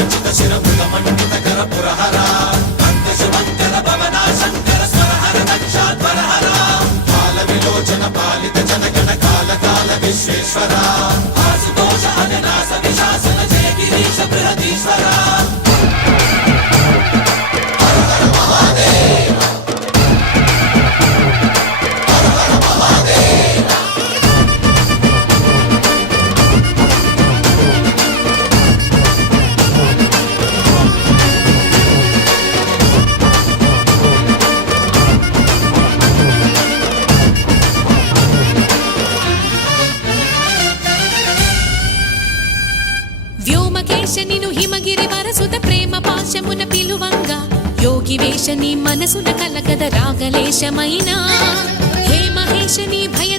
కరాచిత శిరముల మండిత కర పురహర శుభంకర భవనా శంకర స్వరహర దక్షాధ్వరహర కాల విలోచన పాలిత జనగణ కాల కాల విశ్వేశ్వర ఆశుతోష అవినాశ విశాసన జయ గిరీశ బృహదీశ్వర వ్యోమకేశనిను హిమగిరి వరసుత ప్రేమ పాశమున పిలువంగా యోగి వేషని మనసున కలకద రాగలేశమైనా హే మహేశని భయ